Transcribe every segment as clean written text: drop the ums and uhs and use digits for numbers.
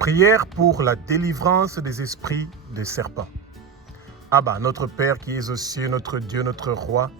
Prière pour la délivrance des esprits de serpents. Abba, notre Père qui es aux cieux, notre Dieu, notre Roi,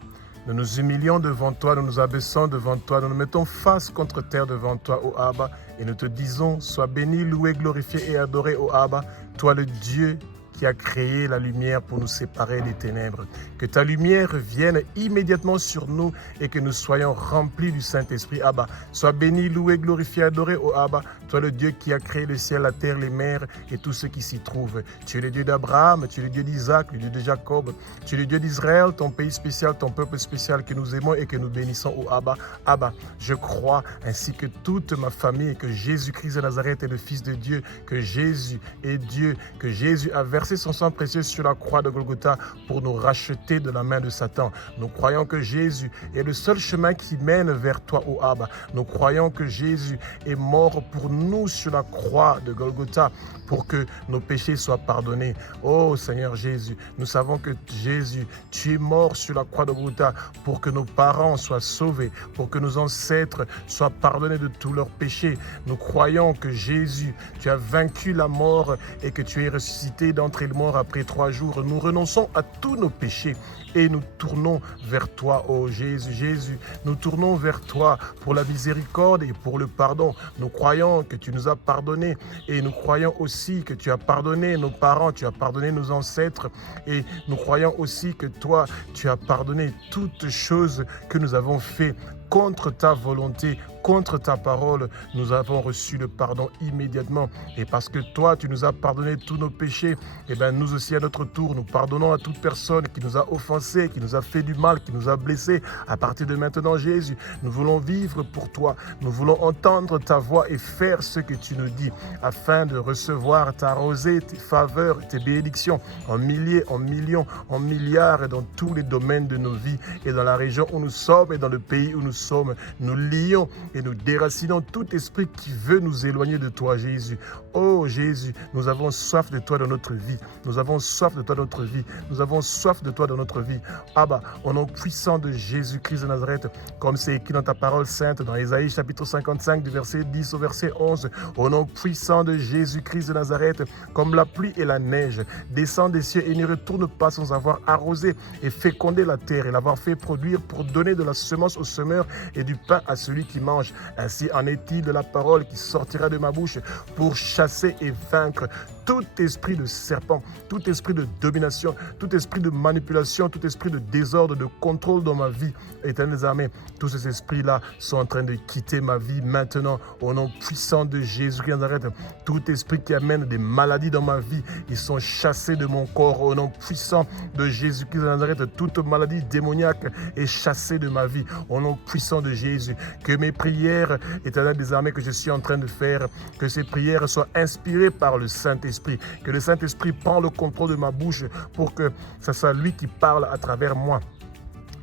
nous nous humilions devant toi, nous nous abaissons devant toi, nous nous mettons face contre terre devant toi, ô Abba, et nous te disons, sois béni, loué, glorifié et adoré, ô Abba, toi le Dieu qui a créé la lumière pour nous séparer des ténèbres. Que ta lumière vienne immédiatement sur nous et que nous soyons remplis du Saint-Esprit. Abba, sois béni, loué, glorifié, adoré, ô Abba, toi le Dieu qui a créé le ciel, la terre, les mers et tout ce qui s'y trouve. Tu es le Dieu d'Abraham, tu es le Dieu d'Isaac, le Dieu de Jacob, tu es le Dieu d'Israël, ton pays spécial, ton peuple spécial que nous aimons et que nous bénissons, ô Abba. Abba, je crois, ainsi que toute ma famille, que Jésus-Christ de Nazareth est le Fils de Dieu, que Jésus est Dieu, que Jésus a versé son sang précieux sur la croix de Golgotha pour nous racheter de la main de Satan. Nous croyons que Jésus est le seul chemin qui mène vers toi, ô Abba. Nous croyons que Jésus est mort pour nous sur la croix de Golgotha pour que nos péchés soient pardonnés. Oh Seigneur Jésus, nous savons que Jésus, tu es mort sur la croix de Golgotha pour que nos parents soient sauvés, pour que nos ancêtres soient pardonnés de tous leurs péchés. Nous croyons que Jésus, tu as vaincu la mort et que tu es ressuscité d'entre les morts après 3 jours. Nous renonçons à tous nos péchés et nous tournons vers toi, oh Jésus. Jésus, nous tournons vers toi pour la miséricorde et pour le pardon. Nous croyons que tu nous as pardonnés et nous croyons aussi que tu as pardonné nos parents, tu as pardonné nos ancêtres et nous croyons aussi que toi, tu as pardonné toutes choses que nous avons fait contre ta volonté, contre ta parole. Nous avons reçu le pardon immédiatement. Et parce que toi, tu nous as pardonné tous nos péchés, et bien nous aussi à notre tour, nous pardonnons à toute personne qui nous a offensés, qui nous a fait du mal, qui nous a blessés. À partir de maintenant, Jésus, nous voulons vivre pour toi. Nous voulons entendre ta voix et faire ce que tu nous dis, afin de recevoir ta rosée, tes faveurs, tes bénédictions, en milliers, en millions, en milliards, et dans tous les domaines de nos vies, et dans la région où nous sommes, et dans le pays où nous sommes. Nous lions et nous déracinons tout esprit qui veut nous éloigner de toi, Jésus. Oh Jésus, nous avons soif de toi dans notre vie. Nous avons soif de toi dans notre vie. Nous avons soif de toi dans notre vie. Abba, au nom puissant de Jésus-Christ de Nazareth, comme c'est écrit dans ta parole sainte, dans Ésaïe chapitre 55, du verset 10 au verset 11, au nom puissant de Jésus-Christ de Nazareth, comme la pluie et la neige, descend des cieux et ne retourne pas sans avoir arrosé et fécondé la terre et l'avoir fait produire pour donner de la semence au semeur et du pain à celui qui mange. Ainsi en est-il de la parole qui sortira de ma bouche pour chasser et vaincre tout esprit de serpent, tout esprit de domination, tout esprit de manipulation, tout esprit de désordre, de contrôle dans ma vie. Éternel des armées, tous ces esprits-là sont en train de quitter ma vie maintenant au nom puissant de Jésus-Christ de Nazareth. Tout esprit qui amène des maladies dans ma vie, ils sont chassés de mon corps au nom puissant de Jésus-Christ de Nazareth. Toute maladie démoniaque est chassée de ma vie au nom puissant de Jésus. Que mes prières, Éternel des armées, que je suis en train de faire, que ces prières soient inspirées par le Saint-Esprit. Que le Saint-Esprit prend le contrôle de ma bouche pour que ce soit lui qui parle à travers moi.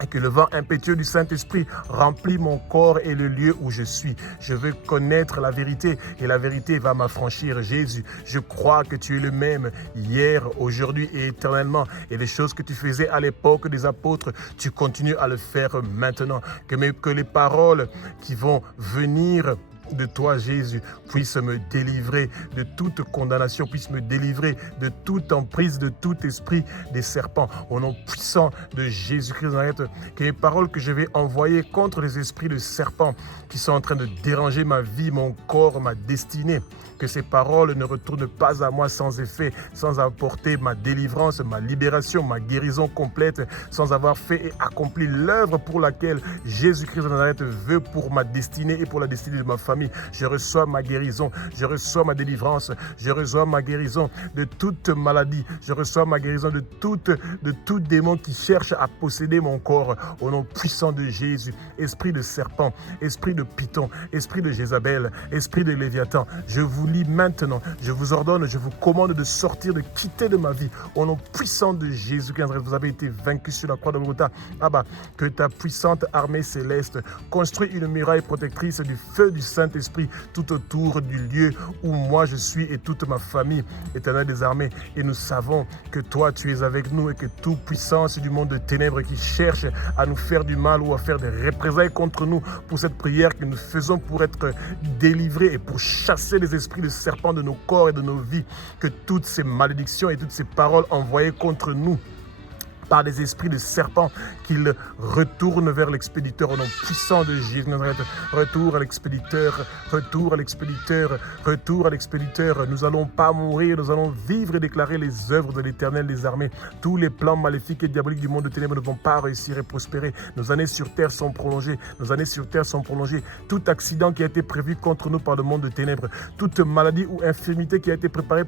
Et que le vent impétueux du Saint-Esprit remplit mon corps et le lieu où je suis. Je veux connaître la vérité et la vérité va m'affranchir. Jésus, je crois que tu es le même hier, aujourd'hui et éternellement. Et les choses que tu faisais à l'époque des apôtres, tu continues à le faire maintenant. Que les paroles qui vont venir de toi, Jésus, puisse me délivrer de toute condamnation, puisse me délivrer de toute emprise, de tout esprit des serpents. Au nom puissant de Jésus-Christ, que les paroles que je vais envoyer contre les esprits de serpents qui sont en train de déranger ma vie, mon corps, ma destinée, que ces paroles ne retournent pas à moi sans effet, sans apporter ma délivrance, ma libération, ma guérison complète, sans avoir fait et accompli l'œuvre pour laquelle Jésus-Christ de Nazareth veut pour ma destinée et pour la destinée de ma famille. Je reçois ma guérison, je reçois ma délivrance, je reçois ma guérison de toute maladie, je reçois ma guérison de tout démon qui cherche à posséder mon corps. Au nom puissant de Jésus, esprit de serpent, esprit de python, esprit de Jézabel, esprit de Léviathan, je vous lis maintenant, je vous ordonne, je vous commande de sortir, de quitter de ma vie. Au nom puissant de Jésus-Christ, vous avez été vaincu sur la croix de Golgotha. Abba, que ta puissante armée céleste construise une muraille protectrice du feu du Saint Saint-Esprit tout autour du lieu où moi je suis et toute ma famille, Éternel des armées. Et nous savons que toi, tu es avec nous et que toute puissance du monde de ténèbres qui cherche à nous faire du mal ou à faire des représailles contre nous pour cette prière que nous faisons pour être délivrés et pour chasser les esprits de serpents de nos corps et de nos vies, que toutes ces malédictions et toutes ces paroles envoyées contre nous par les esprits de serpents, qu'ils retournent vers l'expéditeur au nom puissant de Jésus. Retour à l'expéditeur, retour à l'expéditeur, retour à l'expéditeur. Nous n'allons pas mourir, nous allons vivre et déclarer les œuvres de l'Éternel des armées. Tous les plans maléfiques et diaboliques du monde de ténèbres ne vont pas réussir et prospérer. Nos années sur terre sont prolongées, nos années sur terre sont prolongées. Tout accident qui a été prévu contre nous par le monde de ténèbres, toute maladie ou infirmité qui a été préparée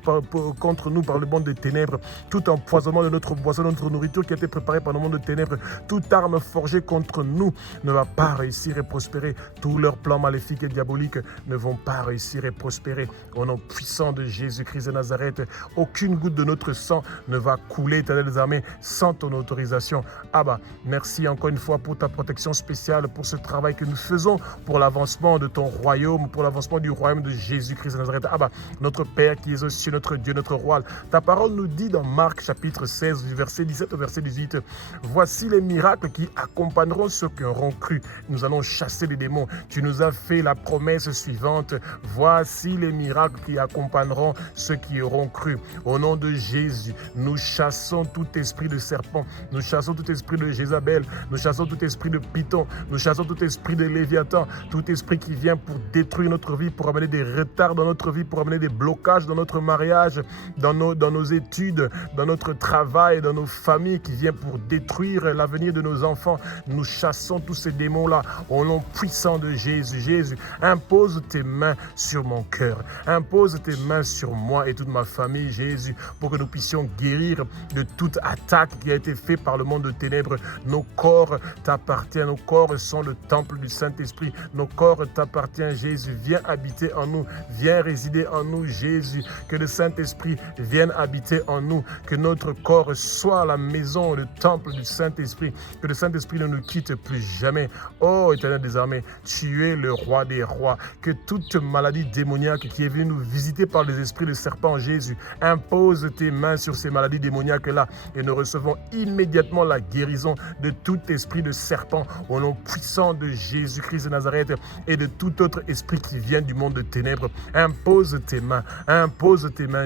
contre nous par le monde de ténèbres, tout empoisonnement de notre boisson, de notre nourriture qui a été préparé par le monde de ténèbres, toute arme forgée contre nous ne va pas réussir et prospérer. Tous leurs plans maléfiques et diaboliques ne vont pas réussir et prospérer. Au nom puissant de Jésus-Christ de Nazareth, aucune goutte de notre sang ne va couler, Éternel des armées, sans ton autorisation. Abba, merci encore une fois pour ta protection spéciale, pour ce travail que nous faisons, pour l'avancement de ton royaume, pour l'avancement du royaume de Jésus-Christ de Nazareth. Abba, notre Père qui es aux cieux, notre Dieu, notre roi, ta parole nous dit dans Marc chapitre 16, du verset 17 au verset 18, voici les miracles qui accompagneront ceux qui auront cru. Nous allons chasser les démons. Tu nous as fait la promesse suivante. Voici les miracles qui accompagneront ceux qui auront cru. Au nom de Jésus, nous chassons tout esprit de serpent. Nous chassons tout esprit de Jézabel. Nous chassons tout esprit de Python. Nous chassons tout esprit de Léviathan. Tout esprit qui vient pour détruire notre vie, pour amener des retards dans notre vie, pour amener des blocages dans notre mariage, dans nos études, dans notre travail, dans nos familles, qui vient pour détruire l'avenir de nos enfants. Nous chassons tous ces démons-là au nom puissant de Jésus. Jésus, impose tes mains sur mon cœur. Impose tes mains sur moi et toute ma famille, Jésus, pour que nous puissions guérir de toute attaque qui a été faite par le monde de ténèbres. Nos corps t'appartiennent. Nos corps sont le temple du Saint-Esprit. Nos corps t'appartiennent, Jésus. Viens habiter en nous. Viens résider en nous, Jésus. Que le Saint-Esprit vienne habiter en nous. Que notre corps soit la maison, le temple du Saint-Esprit. Que le Saint-Esprit ne nous quitte plus jamais. Oh, Éternel des armées, tu es le roi des rois. Que toute maladie démoniaque qui est venue nous visiter par les esprits de serpent, Jésus, impose tes mains sur ces maladies démoniaques-là et nous recevons immédiatement la guérison de tout esprit de serpent au nom puissant de Jésus-Christ de Nazareth et de tout autre esprit qui vient du monde de ténèbres. Impose tes mains,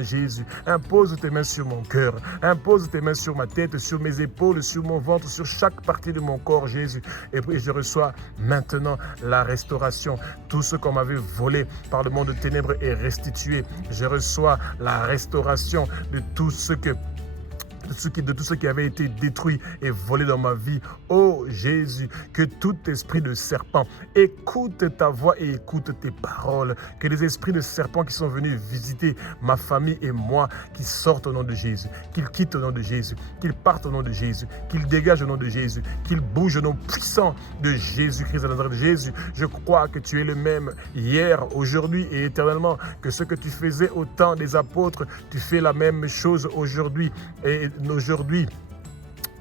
Jésus. Impose tes mains sur mon cœur. Impose tes mains sur ma tête, sur mes épaules, sur mon ventre, sur chaque partie de mon corps, Jésus. Et je reçois maintenant la restauration. Tout ce qu'on m'avait volé par le monde de ténèbres est restitué. Je reçois la restauration de tout ce qui avait été détruit et volé dans ma vie. Oh Jésus, que tout esprit de serpent écoute ta voix et écoute tes paroles. Que les esprits de serpent qui sont venus visiter ma famille et moi, qu'ils sortent au nom de Jésus, qu'ils quittent au nom de Jésus, qu'ils partent au nom de Jésus, qu'ils dégagent au nom de Jésus, qu'ils bougent au nom puissant de Jésus-Christ de Nazareth. Jésus, je crois que tu es le même hier, aujourd'hui et éternellement, que ce que tu faisais au temps des apôtres, tu fais la même chose aujourd'hui et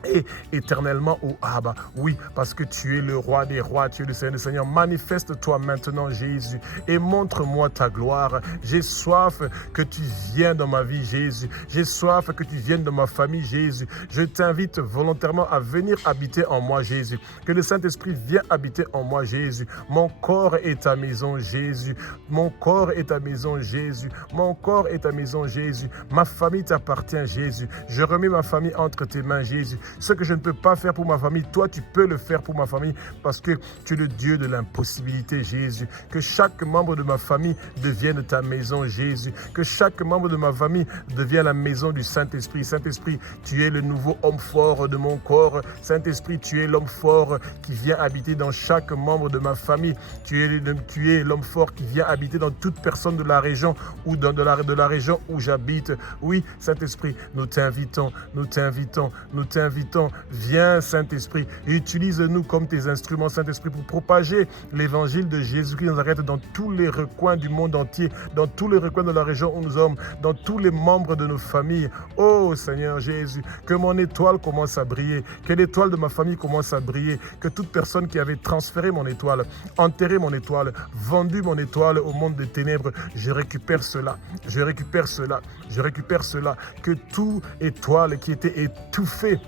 et éternellement, oh Abba, oui, parce que tu es le roi des rois, tu es le Seigneur des seigneurs. Manifeste-toi maintenant, Jésus, et montre-moi ta gloire. J'ai soif que tu viennes dans ma vie, Jésus. J'ai soif que tu viennes dans ma famille, Jésus. Je t'invite volontairement à venir habiter en moi, Jésus. Que le Saint-Esprit vienne habiter en moi, Jésus. Mon corps est ta maison, Jésus. Mon corps est ta maison, Jésus. Mon corps est ta maison, Jésus. Ma famille t'appartient, Jésus. Je remets ma famille entre tes mains, Jésus. Ce que je ne peux pas faire pour ma famille, toi, tu peux le faire pour ma famille parce que tu es le Dieu de l'impossibilité, Jésus. Que chaque membre de ma famille devienne ta maison, Jésus. Que chaque membre de ma famille devienne la maison du Saint-Esprit. Saint-Esprit, tu es le nouveau homme fort de mon corps. Saint-Esprit, tu es l'homme fort qui vient habiter dans chaque membre de ma famille. Tu es l'homme fort qui vient habiter dans toute personne de la région ou de la région où j'habite. Oui, Saint-Esprit, nous t'invitons, nous t'invitons, nous t'invitons. t'invitons, viens Saint-Esprit, utilise-nous comme tes instruments, Saint-Esprit, pour propager l'évangile de Jésus-Christ de Nazareth dans tous les recoins du monde entier, dans tous les recoins de la région où nous sommes, dans tous les membres de nos familles. Oh Seigneur Jésus, que mon étoile commence à briller, que l'étoile de ma famille commence à briller, que toute personne qui avait transféré mon étoile, enterré mon étoile, vendu mon étoile au monde des ténèbres, je récupère cela, je récupère cela, je récupère cela, que toute étoile qui était étouffée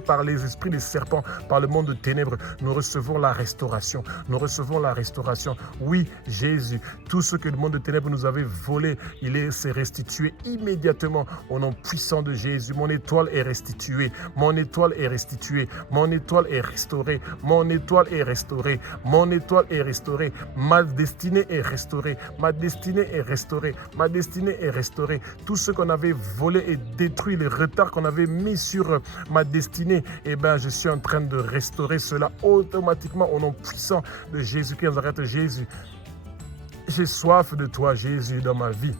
par les esprits des serpents, par le monde de ténèbres, nous recevons la restauration. Nous recevons la restauration. Oui, Jésus, tout ce que le monde de ténèbres nous avait volé, s'est restitué immédiatement au nom puissant de Jésus. Mon étoile est restituée. Mon étoile est restituée. Mon étoile est restaurée. Mon étoile est restaurée. Mon étoile est restaurée. Ma destinée est restaurée. Ma destinée est restaurée. Ma destinée est restaurée. Tout ce qu'on avait volé et détruit, les retards qu'on avait mis sur ma destinée, je suis en train de restaurer cela automatiquement au nom puissant de Jésus-Christ. Arrête Jésus. J'ai soif de toi, Jésus, dans ma vie.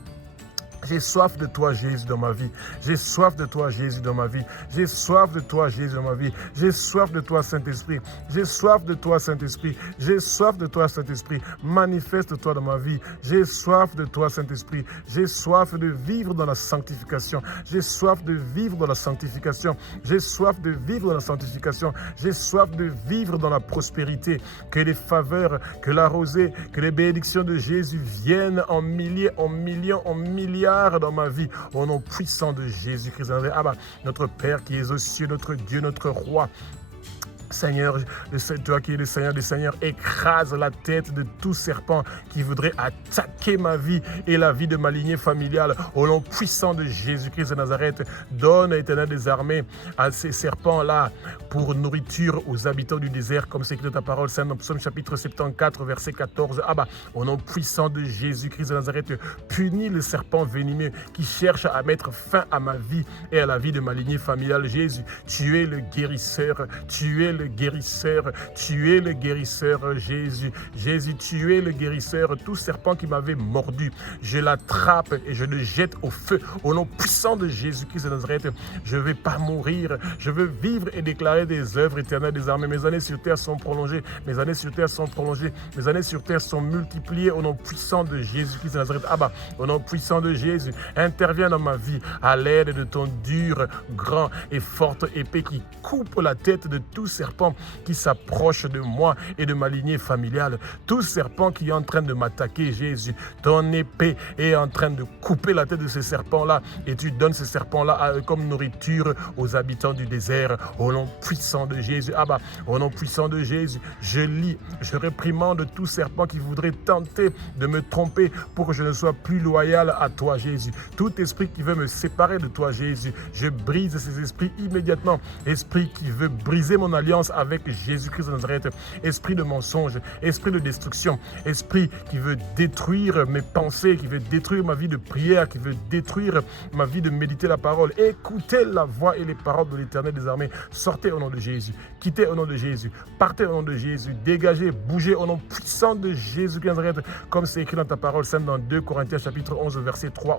J'ai soif de toi, Jésus, dans ma vie. J'ai soif de toi, Jésus, dans ma vie. J'ai soif de toi, Jésus, dans ma vie. J'ai soif de toi, Saint-Esprit. J'ai soif de toi, Saint-Esprit. J'ai soif de toi, Saint-Esprit. Manifeste-toi dans ma vie. J'ai soif de toi, Saint-Esprit. J'ai soif de vivre dans la sanctification. J'ai soif de vivre dans la sanctification. J'ai soif de vivre dans la sanctification. J'ai soif de vivre dans la prospérité. Que les faveurs, que la rosée, que les bénédictions de Jésus viennent en milliers, en millions, en milliards dans ma vie, au nom puissant de Jésus-Christ. Notre Père qui es aux cieux, notre Dieu, notre Roi, Seigneur, toi qui es le Seigneur des Seigneurs, écrase la tête de tout serpent qui voudrait attaquer ma vie et la vie de ma lignée familiale. Au nom puissant de Jésus-Christ de Nazareth, donne, Éternel des armées, à ces serpents-là pour nourriture aux habitants du désert, comme c'est écrit dans ta parole, Saint Psaume chapitre 74, verset 14. Au nom puissant de Jésus-Christ de Nazareth, punis le serpent venimeux qui cherche à mettre fin à ma vie et à la vie de ma lignée familiale. Jésus, tu es le guérisseur, tu es le guérisseur, tu es le guérisseur, Jésus. Jésus, tu es le guérisseur. Tout serpent qui m'avait mordu, je l'attrape et je le jette au feu. Au nom puissant de Jésus-Christ de Nazareth, je ne vais pas mourir. Je veux vivre et déclarer des œuvres éternelles des armées. Mes années sur terre sont prolongées. Mes années sur terre sont prolongées. Mes années sur terre sont multipliées. Au nom puissant de Jésus-Christ de Nazareth. Au nom puissant de Jésus, interviens dans ma vie à l'aide de ton dur, grand et forte épée qui coupe la tête de tout serpent qui s'approche de moi et de ma lignée familiale. Tout serpent qui est en train de m'attaquer, Jésus, ton épée est en train de couper la tête de ces serpents-là et tu donnes ces serpents-là comme nourriture aux habitants du désert. Au nom puissant de Jésus, au nom puissant de Jésus, je réprimande tout serpent qui voudrait tenter de me tromper pour que je ne sois plus loyal à toi, Jésus. Tout esprit qui veut me séparer de toi, Jésus, je brise ces esprits immédiatement. Esprit qui veut briser mon alliance avec Jésus-Christ de Nazareth, esprit de mensonge, esprit de destruction, esprit qui veut détruire mes pensées, qui veut détruire ma vie de prière, qui veut détruire ma vie de méditer la parole. Écoutez la voix et les paroles de l'Éternel des armées. Sortez au nom de Jésus, quittez au nom de Jésus, partez au nom de Jésus, dégagez, bougez au nom puissant de Jésus-Christ de Nazareth, comme c'est écrit dans ta parole sainte dans 2 Corinthiens chapitre 11 verset 3.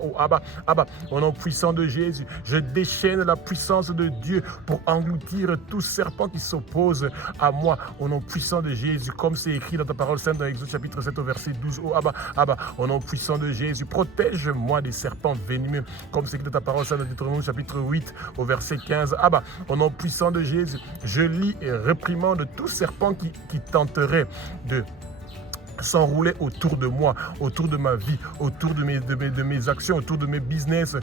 Au nom puissant de Jésus, je déchaîne la puissance de Dieu pour engloutir tout serpent qui s'oppose à moi, au nom puissant de Jésus, comme c'est écrit dans ta parole sainte dans Exode chapitre 7 au verset 12. Au nom puissant de Jésus, protège-moi des serpents venimeux, comme c'est écrit dans ta parole sainte dans Deutéronome chapitre 8 au verset 15. Au nom puissant de Jésus, je lis et réprimande tout serpent qui tenterait de s'enrouler autour de moi, autour de ma vie, autour de mes actions, autour de mes business.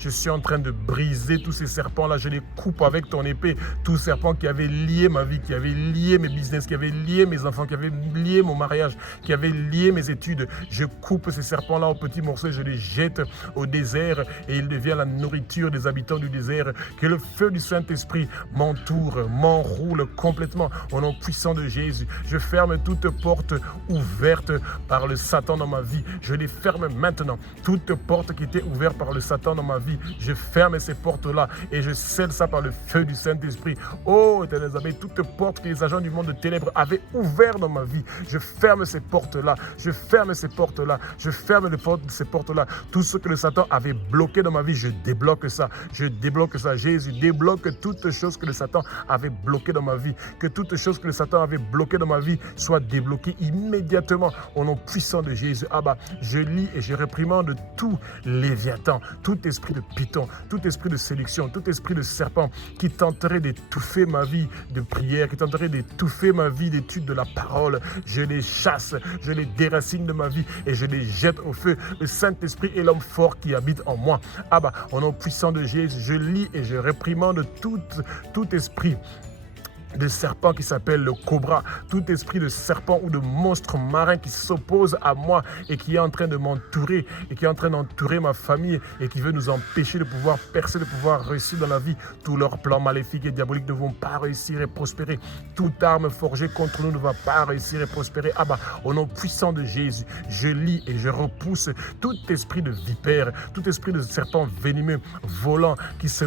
Je suis en train de briser tous ces serpents-là. Je les coupe avec ton épée. Tout serpent qui avait lié ma vie, qui avait lié mes business, qui avait lié mes enfants, qui avait lié mon mariage, qui avait lié mes études. Je coupe ces serpents-là en petits morceaux. Je les jette au désert et il devient la nourriture des habitants du désert. Que le feu du Saint-Esprit m'entoure, m'enroule complètement. Au nom puissant de Jésus, je ferme toute porte ouverte par le Satan dans ma vie, je les ferme maintenant. Toute porte qui était ouverte par le Satan dans ma vie, je ferme ces portes-là et je scelle ça par le feu du Saint-Esprit. Oh, éternels amis, toute porte que les agents du monde de ténèbres avaient ouverte dans ma vie, je ferme ces portes-là, je ferme ces portes-là, je ferme les portes de ces portes-là. Tout ce que le Satan avait bloqué dans ma vie, je débloque ça, je débloque ça. Jésus débloque toutes choses que le Satan avait bloquées dans ma vie, que toutes choses que le Satan avait bloquées dans ma vie soient débloquées immédiatement au nom puissant de Jésus. Abba, je lis et je réprimande tout léviathan, tout esprit de python, tout esprit de séduction, tout esprit de serpent qui tenterait d'étouffer ma vie de prière, qui tenterait d'étouffer ma vie d'étude de la parole. Je les chasse, je les déracine de ma vie et je les jette au feu. Le Saint-Esprit est l'homme fort qui habite en moi. Abba, au nom puissant de Jésus, je lis et je réprimande tout esprit de serpent qui s'appelle le cobra, tout esprit de serpent ou de monstre marin qui s'oppose à moi et qui est en train de m'entourer et qui est en train d'entourer ma famille et qui veut nous empêcher de pouvoir percer, de pouvoir réussir dans la vie. Tous leurs plans maléfiques et diaboliques ne vont pas réussir et prospérer. Toute arme forgée contre nous ne va pas réussir et prospérer. Abba, au nom puissant de Jésus, je lis et je repousse tout esprit de vipère, tout esprit de serpent venimeux, volant, qui se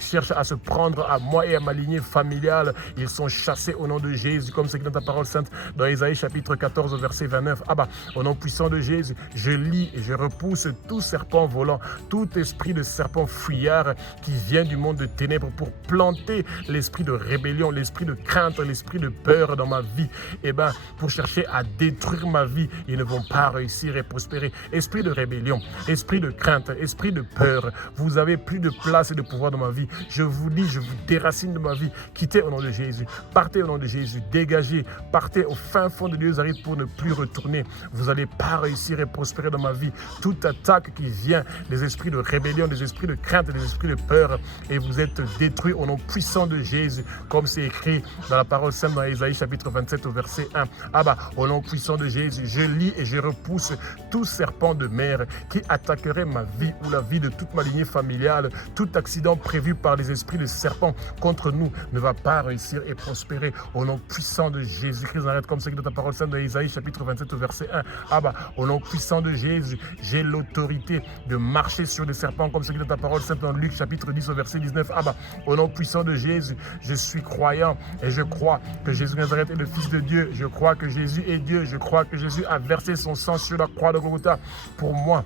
cherche à se prendre à moi et à ma lignée familiale. Ils sont chassés au nom de Jésus, comme c'est écrit dans ta parole sainte, dans Ésaïe chapitre 14, verset 29. Abba, au nom puissant de Jésus, je lis et je repousse tout serpent volant, tout esprit de serpent fuyard qui vient du monde de ténèbres pour planter l'esprit de rébellion, l'esprit de crainte, l'esprit de peur dans ma vie. Et pour chercher à détruire ma vie, ils ne vont pas réussir et prospérer. Esprit de rébellion, esprit de crainte, esprit de peur, vous avez plus de place et de pouvoir dans ma vie. Je vous dis, je vous déracine de ma vie. Quittez au nom de Jésus. Partez au nom de Jésus, dégagez, partez au fin fond de Nazareth pour ne plus retourner. Vous n'allez pas réussir et prospérer dans ma vie. Toute attaque qui vient des esprits de rébellion, des esprits de crainte, des esprits de peur, et vous êtes détruits au nom puissant de Jésus, comme c'est écrit dans la parole sainte dans Ésaïe chapitre 27 au verset 1. Abba, au nom puissant de Jésus, je lis et je repousse tout serpent de mer qui attaquerait ma vie ou la vie de toute ma lignée familiale. Tout accident prévu par les esprits de serpent contre nous ne va pas réussir et prospérer au nom puissant de Jésus-Christ. Arrête comme c'est dans ta parole sainte de Isaïe chapitre 27 verset 1. Abba, au nom puissant de Jésus, j'ai l'autorité de marcher sur les serpents comme c'est dans ta parole sainte dans Luc chapitre 10 verset 19. Abba, au nom puissant de Jésus, je suis croyant et je crois que Jésus Nazareth est le Fils de Dieu. Je crois que Jésus est Dieu. Je crois que Jésus a versé son sang sur la croix de Golgotha pour moi,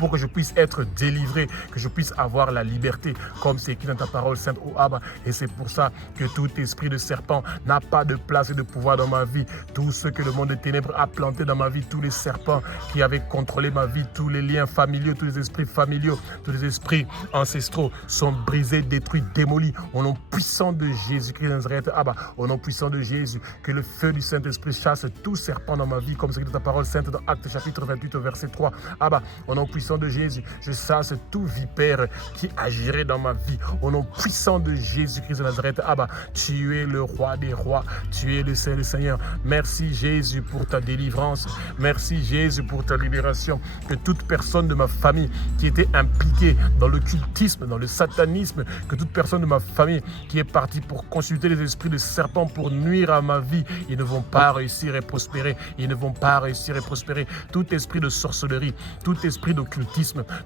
pour que je puisse être délivré, que je puisse avoir la liberté, comme c'est écrit dans ta parole sainte, ô Abba. Et c'est pour ça que tout esprit de serpent n'a pas de place et de pouvoir dans ma vie. Tout ce que le monde des ténèbres a planté dans ma vie, tous les serpents qui avaient contrôlé ma vie, tous les liens familiaux, tous les esprits familiaux, tous les esprits ancestraux sont brisés, détruits, démolis. Au nom puissant de Jésus-Christ de Nazareth, Abba, au nom puissant de Jésus, que le feu du Saint-Esprit chasse tout serpent dans ma vie, comme c'est écrit dans ta parole sainte dans Actes chapitre 28 verset 3. Abba, au nom puissant de Jésus, je chasse tout vipère qui agirait dans ma vie. Au nom puissant de Jésus-Christ de Nazareth, Abba, tu es le roi des rois, tu es le Saint des Seigneurs. Merci Jésus pour ta délivrance. Merci Jésus pour ta libération. Que toute personne de ma famille qui était impliquée dans l'occultisme, dans le satanisme, que toute personne de ma famille qui est partie pour consulter les esprits de serpents pour nuire à ma vie, ils ne vont pas réussir et prospérer. Ils ne vont pas réussir et prospérer. Tout esprit de sorcellerie, tout esprit d'occultisme,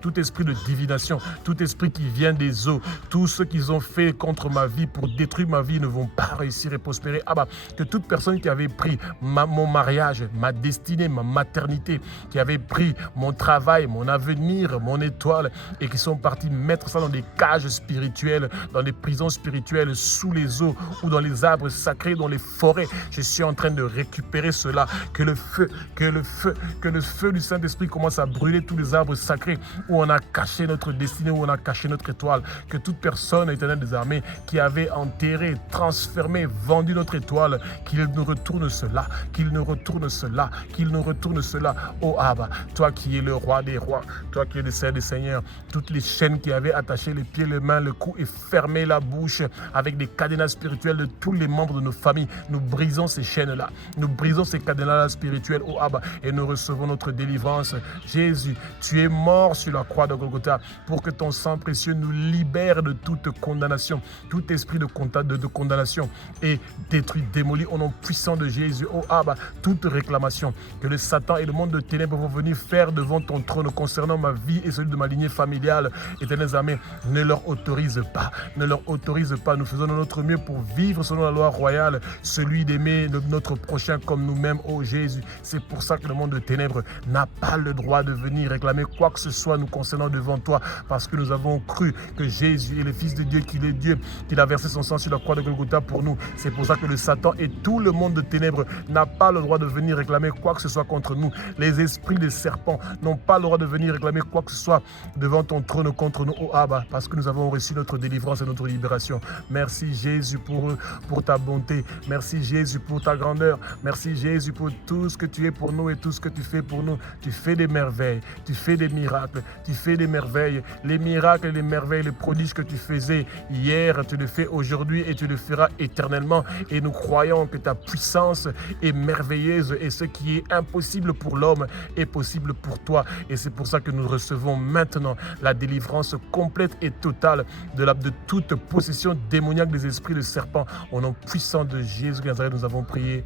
tout esprit de divination, tout esprit qui vient des eaux, tout ce qu'ils ont fait contre ma vie pour détruire ma vie ne vont pas réussir et prospérer. Ah bah, que toute personne qui avait pris mon mariage, ma destinée, ma maternité, qui avait pris mon travail, mon avenir, mon étoile, et qui sont partis mettre ça dans des cages spirituelles, dans des prisons spirituelles, sous les eaux ou dans les arbres sacrés, dans les forêts. Je suis en train de récupérer cela. Que le feu du Saint-Esprit commence à brûler tous les arbres sacrés où on a caché notre destinée, où on a caché notre étoile. Que toute personne, éternelle des armées, qui avait enterré, transformé, vendu notre étoile, qu'il nous retourne cela, qu'il nous retourne cela, qu'il nous retourne cela. Oh Abba, toi qui es le roi des rois, toi qui es le Seigneur des seigneurs, toutes les chaînes qui avaient attaché les pieds, les mains, le cou et fermé la bouche avec des cadenas spirituels de tous les membres de nos familles, nous brisons ces chaînes-là, nous brisons ces cadenas spirituels, oh Abba, et nous recevons notre délivrance. Jésus, tu es es mort sur la croix de Golgotha pour que ton sang précieux nous libère de toute condamnation, tout esprit de condamnation est détruit, démoli au nom puissant de Jésus. Oh Abba, toute réclamation que le Satan et le monde de ténèbres vont venir faire devant ton trône concernant ma vie et celui de ma lignée familiale, Éternel armées, ne leur autorise pas, ne leur autorise pas. Nous faisons de notre mieux pour vivre selon la loi royale, celui d'aimer notre prochain comme nous-mêmes, oh Jésus. C'est pour ça que le monde de ténèbres n'a pas le droit de venir réclamer quoi que ce soit nous concernant devant toi, parce que nous avons cru que Jésus est le Fils de Dieu, qu'il est Dieu, qu'il a versé son sang sur la croix de Golgotha pour nous. C'est pour ça que le Satan et tout le monde de ténèbres n'a pas le droit de venir réclamer quoi que ce soit contre nous. Les esprits des serpents n'ont pas le droit de venir réclamer quoi que ce soit devant ton trône contre nous, oh Abba, parce que nous avons reçu notre délivrance et notre libération. Merci Jésus pour ta bonté. Merci Jésus pour ta grandeur. Merci Jésus pour tout ce que tu es pour nous et tout ce que tu fais pour nous. Tu fais des merveilles, tu fais des miracles, tu fais des merveilles. Les miracles, les merveilles, les prodiges que tu faisais hier, tu le fais aujourd'hui et tu le feras éternellement. Et nous croyons que ta puissance est merveilleuse et ce qui est impossible pour l'homme est possible pour toi. Et c'est pour ça que nous recevons maintenant la délivrance complète et totale de toute possession démoniaque des esprits de serpent. Au nom puissant de Jésus de Nazareth, nous avons prié.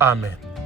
Amen.